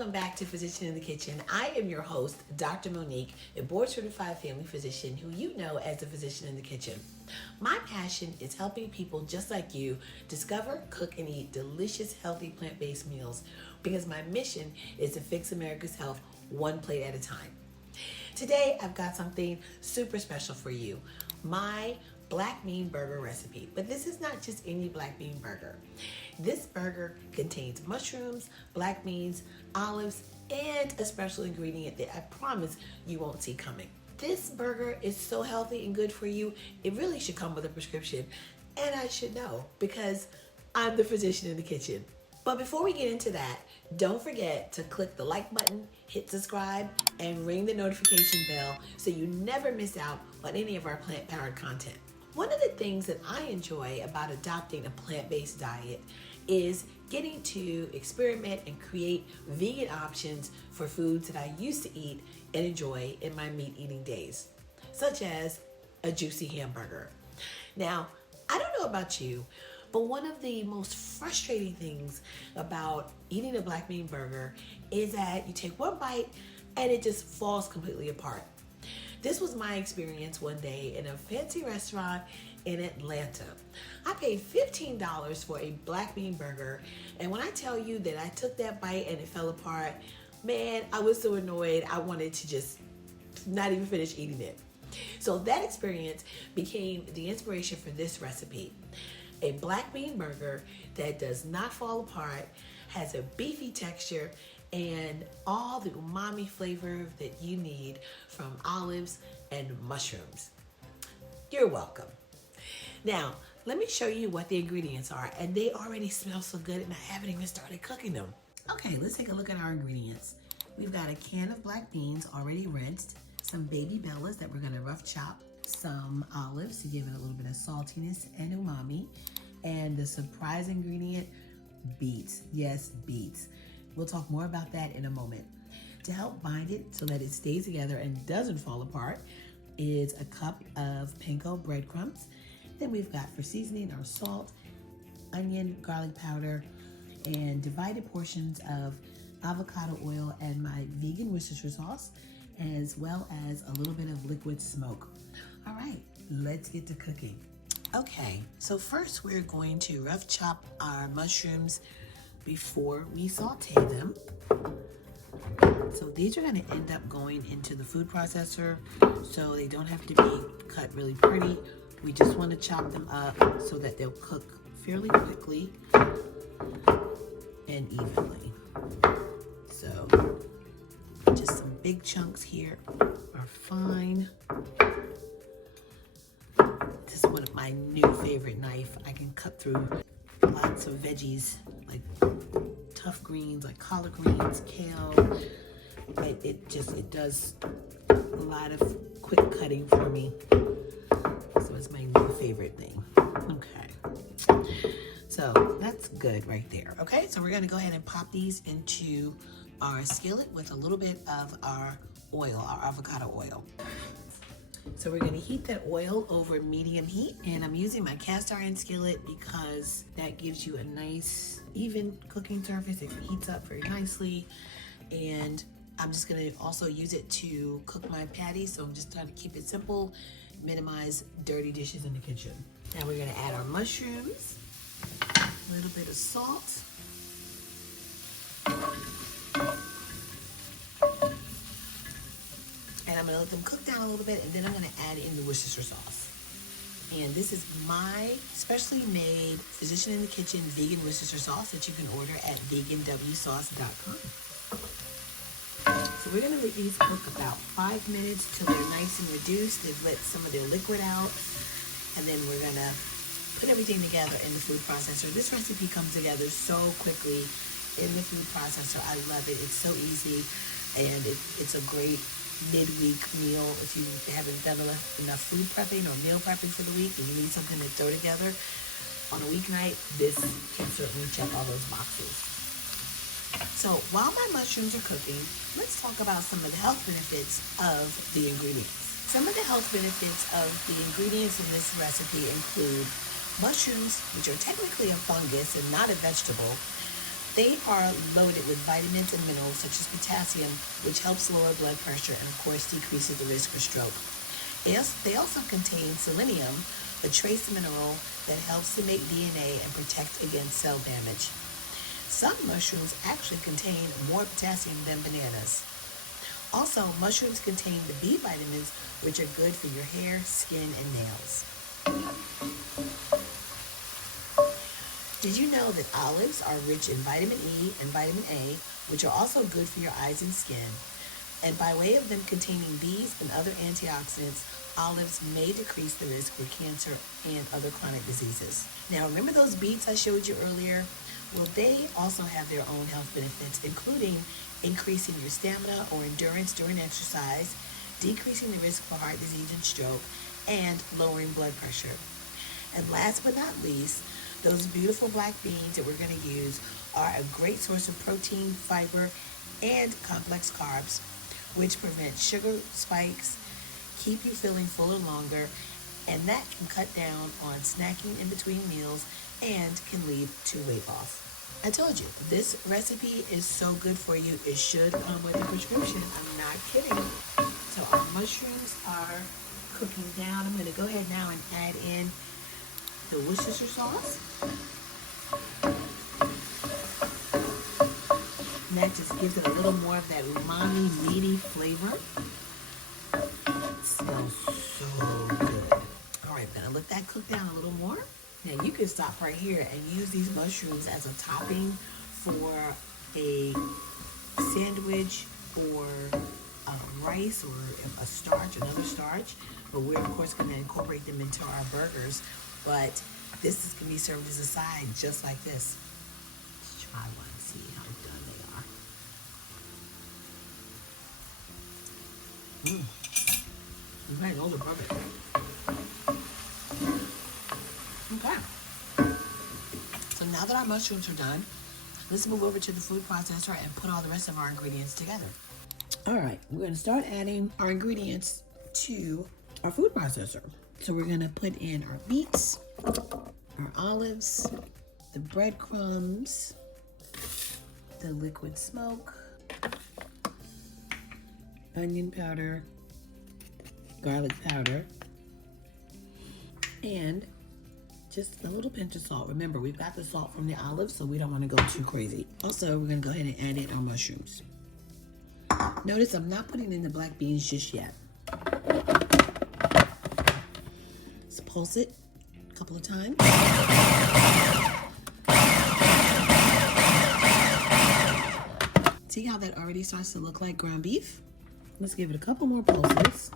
Welcome back to Physician in the Kitchen. I am your host, Dr. Monique, a board-certified family physician who you know as the Physician in the Kitchen. My passion is helping people just like you discover, cook, and eat delicious, healthy, plant-based meals because my mission is to fix America's health one plate at a time. Today, I've got something super special for you. My black bean burger recipe. But this is not just any black bean burger. This burger contains mushrooms, black beans, olives, and a special ingredient that I promise you won't see coming. This burger is so healthy and good for you, it really should come with a prescription. And I should know because I'm the physician in the kitchen. But before we get into that, don't forget to click the like button, hit subscribe, and ring the notification bell so you never miss out on any of our plant-powered content. One of the things that I enjoy about adopting a plant-based diet is getting to experiment and create vegan options for foods that I used to eat and enjoy in my meat eating days, such as a juicy hamburger. Now, I don't know about you, but one of the most frustrating things about eating a black bean burger is that you take one bite and it just falls completely apart. This was my experience one day in a fancy restaurant in Atlanta. I paid $15 for a black bean burger, and when I tell you that I took that bite and it fell apart, man, I was so annoyed I wanted to just not even finish eating it. So that experience became the inspiration for this recipe. A black bean burger that does not fall apart, has a beefy texture, and all the umami flavor that you need from olives and mushrooms. You're welcome. Now, let me show you what the ingredients are, and they already smell so good and I haven't even started cooking them. Okay, let's take a look at our ingredients. We've got a can of black beans already rinsed, some baby bellas that we're gonna rough chop, some olives to give it a little bit of saltiness and umami, and the surprise ingredient, beets. Yes, beets. We'll talk more about that in a moment. To help bind it so that it stays together and doesn't fall apart is a cup of panko breadcrumbs. Then we've got for seasoning our salt, onion, garlic powder, and divided portions of avocado oil and my vegan Worcestershire sauce, as well as a little bit of liquid smoke. All right, let's get to cooking. Okay, so first we're going to rough chop our mushrooms before we saute them. So these are gonna end up going into the food processor, so they don't have to be cut really pretty. We just wanna chop them up so that they'll cook fairly quickly and evenly. So just some big chunks here are fine. This is one of my new favorite knife. I can cut through lots of veggies like tough greens, like collard greens, kale. It does a lot of quick cutting for me. So it's my new favorite thing. Okay. So that's good right there. Okay, so we're gonna go ahead and pop these into our skillet with a little bit of our oil, our avocado oil. So we're gonna heat that oil over medium heat, and I'm using my cast iron skillet because that gives you a nice even cooking surface. It heats up very nicely, and I'm just gonna also use it to cook my patties, so I'm just trying to keep it simple, minimize dirty dishes in the kitchen. Now we're gonna add our mushrooms, a little bit of salt, and I'm gonna let them cook down a little bit, and then I'm gonna add in the Worcestershire sauce. And this is my specially made Physician in the Kitchen vegan Worcestershire sauce that you can order at veganwsauce.com. So we're gonna let these cook about 5 minutes till they're nice and reduced. They've let some of their liquid out, and then we're gonna put everything together in the food processor. This recipe comes together so quickly in the food processor. I love it. It's so easy, and it's a great midweek meal if you haven't done enough food prepping or meal prepping for the week and you need something to throw together on a weeknight. This can certainly check all those boxes. So while my mushrooms are cooking, let's talk about some of the health benefits of the ingredients. Some of the health benefits of the ingredients in this recipe include mushrooms, which are technically a fungus and not a vegetable, They are loaded with vitamins and minerals such as potassium, which helps lower blood pressure and, of course, decreases the risk for stroke. They also contain selenium, a trace mineral that helps to make DNA and protect against cell damage. Some mushrooms actually contain more potassium than bananas. Also, mushrooms contain the B vitamins, which are good for your hair, skin, and nails. Did you know that olives are rich in vitamin E and vitamin A, which are also good for your eyes and skin? And by way of them containing these and other antioxidants, olives may decrease the risk for cancer and other chronic diseases. Now, remember those beets I showed you earlier? Well, they also have their own health benefits, including increasing your stamina or endurance during exercise, decreasing the risk for heart disease and stroke, and lowering blood pressure. And last but not least, those beautiful black beans that we're going to use are a great source of protein, fiber, and complex carbs, which prevent sugar spikes, keep you feeling fuller longer, and that can cut down on snacking in between meals and can lead to weight loss. I told you, this recipe is so good for you, it should come with a prescription. I'm not kidding. So our mushrooms are cooking down. I'm going to go ahead now and add in the Worcestershire sauce. And that just gives it a little more of that umami, meaty flavor. It smells so good. All right, I'm gonna let that cook down a little more. Now you can stop right here and use these mushrooms as a topping for a sandwich or rice or a starch, another starch. But we're of course gonna incorporate them into our burgers. But this is gonna be served as a side, just like this. Let's try one and see how done they are. Okay, those are perfect. Okay. So now that our mushrooms are done, let's move over to the food processor and put all the rest of our ingredients together. All right, we're gonna start adding our ingredients to our food processor. So we're gonna put in our beets, our olives, the breadcrumbs, the liquid smoke, onion powder, garlic powder, and just a little pinch of salt. Remember, we've got the salt from the olives, so we don't want to go too crazy. Also, we're gonna go ahead and add in our mushrooms. Notice I'm not putting in the black beans just yet. Let's pulse it a couple of times. See how that already starts to look like ground beef? Let's give it a couple more pulses.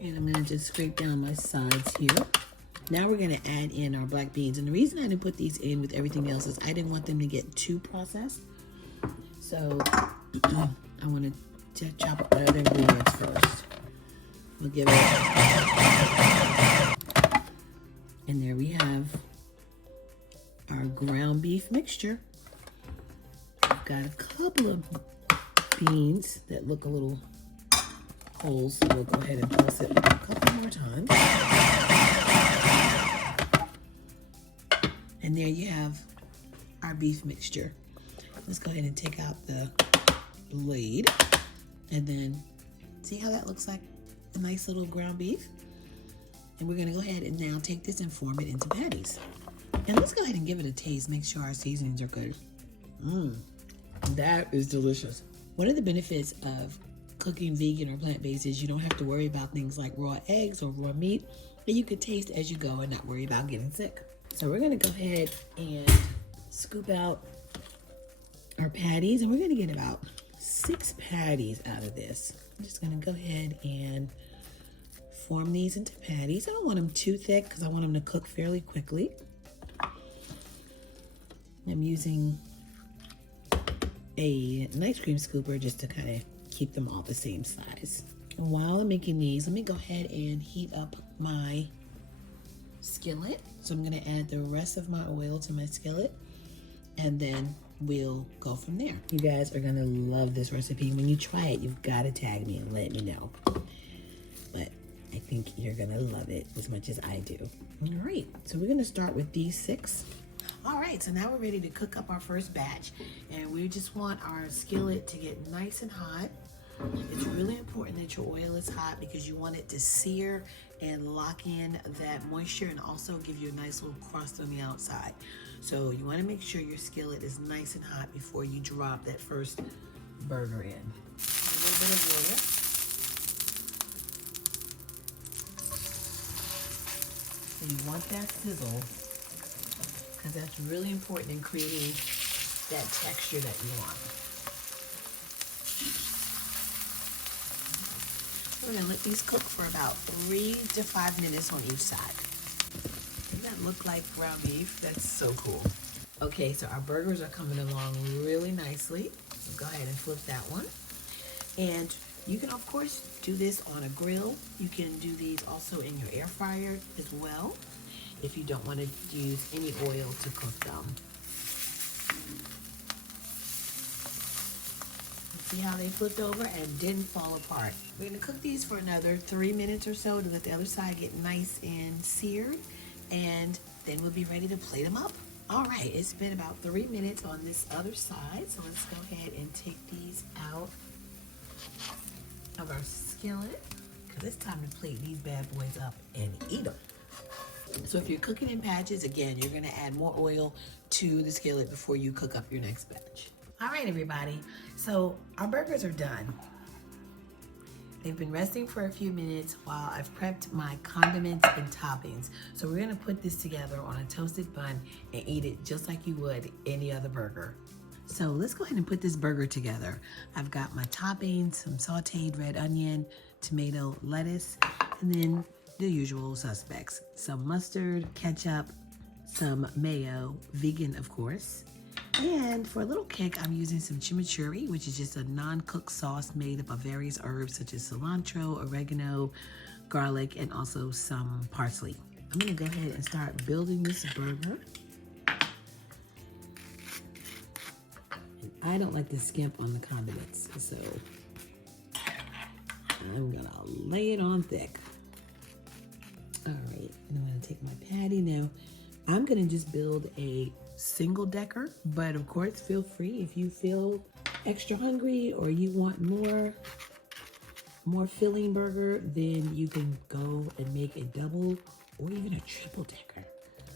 And I'm gonna just scrape down my sides here. Now we're gonna add in our black beans. And the reason I didn't put these in with everything else is I didn't want them to get too processed. So I wanna chop up my other ingredients first. We'll give it, and there we have our ground beef mixture. I've got a couple of beans that look a little whole, so we'll go ahead and pulse it a couple more times. And there you have our beef mixture. Let's go ahead and take out the blade, and then see how that looks like a nice little ground beef. And we're gonna go ahead and now take this and form it into patties. And let's go ahead and give it a taste, make sure our seasonings are good. That is delicious. One of the benefits of cooking vegan or plant-based is you don't have to worry about things like raw eggs or raw meat, and you can taste as you go and not worry about getting sick. So we're gonna go ahead and scoop out our patties, and we're gonna get about 6 patties out of this. I'm just gonna go ahead and form these into patties. I don't want them too thick because I want them to cook fairly quickly. I'm using an ice cream scooper just to kind of keep them all the same size. While I'm making these, let me go ahead and heat up my skillet. So I'm gonna add the rest of my oil to my skillet, and then we'll go from there. You guys are gonna love this recipe. When you try it, you've gotta tag me and let me know. But I think you're gonna love it as much as I do. All right, so we're gonna start with these 6. All right, so now we're ready to cook up our first batch. And we just want our skillet to get nice and hot. It's really important that your oil is hot because you want it to sear and lock in that moisture and also give you a nice little crust on the outside. So you want to make sure your skillet is nice and hot before you drop that first burger in. A little bit of oil. So you want that sizzle because that's really important in creating that texture that you want. We're gonna let these cook for about 3 to 5 minutes on each side. Doesn't that look like ground beef? That's so cool. Okay, so our burgers are coming along really nicely. So go ahead and flip that one. And you can, of course, do this on a grill. You can do these also in your air fryer as well, if you don't want to use any oil to cook them. See how they flipped over and didn't fall apart. We're gonna cook these for another 3 minutes or so to let the other side get nice and seared, and then we'll be ready to plate them up. All right, it's been about 3 minutes on this other side, so let's go ahead and take these out of our skillet, because it's time to plate these bad boys up and eat them. So if you're cooking in batches, again, you're gonna add more oil to the skillet before you cook up your next batch. All right, everybody, so our burgers are done. They've been resting for a few minutes while I've prepped my condiments and toppings. So we're gonna put this together on a toasted bun and eat it just like you would any other burger. So let's go ahead and put this burger together. I've got my toppings, some sauteed red onion, tomato, lettuce, and then the usual suspects. Some mustard, ketchup, some mayo, vegan of course. And for a little kick, I'm using some chimichurri, which is just a non-cooked sauce made up of various herbs such as cilantro, oregano, garlic, and also some parsley. I'm gonna go ahead and start building this burger. And I don't like to skimp on the condiments, so I'm gonna lay it on thick. All right, and I'm gonna take my patty now. I'm gonna just build a single decker, but of course feel free if you feel extra hungry or you want more filling burger, then you can go and make a double or even a triple decker.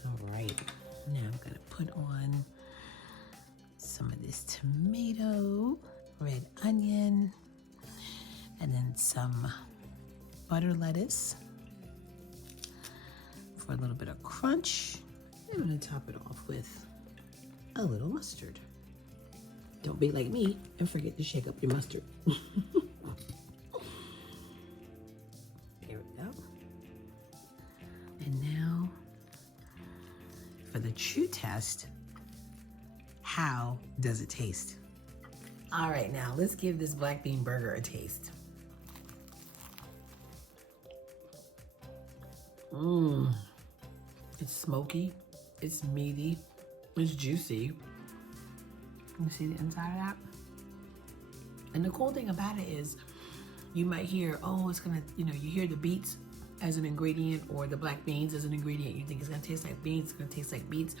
All right, now I'm gonna put on some of this tomato, red onion, and then some butter lettuce for a little bit of crunch. I'm gonna top it off with a little mustard. Don't be like me and forget to shake up your mustard. There we go. And now for the true test, how does it taste? All right, now let's give this black bean burger a taste. It's smoky, it's meaty, it's juicy. You see the inside of that? And the cool thing about it is you might hear, oh, it's gonna, you hear the beets as an ingredient or the black beans as an ingredient. You think it's gonna taste like beans, it's gonna taste like beets.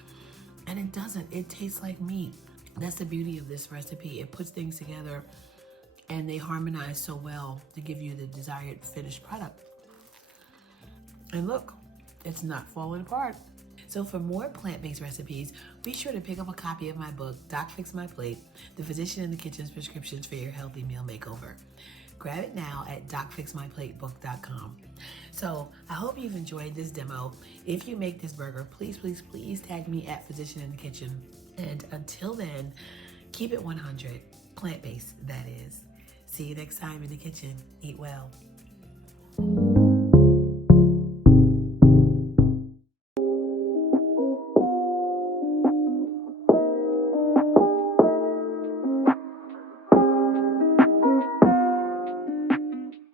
And it doesn't, it tastes like meat. That's the beauty of this recipe. It puts things together and they harmonize so well to give you the desired finished product. And look, it's not falling apart. So for more plant-based recipes, be sure to pick up a copy of my book, Doc Fix My Plate, The Physician in the Kitchen's Prescriptions for Your Healthy Meal Makeover. Grab it now at docfixmyplatebook.com. So I hope you've enjoyed this demo. If you make this burger, please, please, please tag me at Physician in the Kitchen. And until then, keep it 100, plant-based, that is. See you next time in the kitchen. Eat well.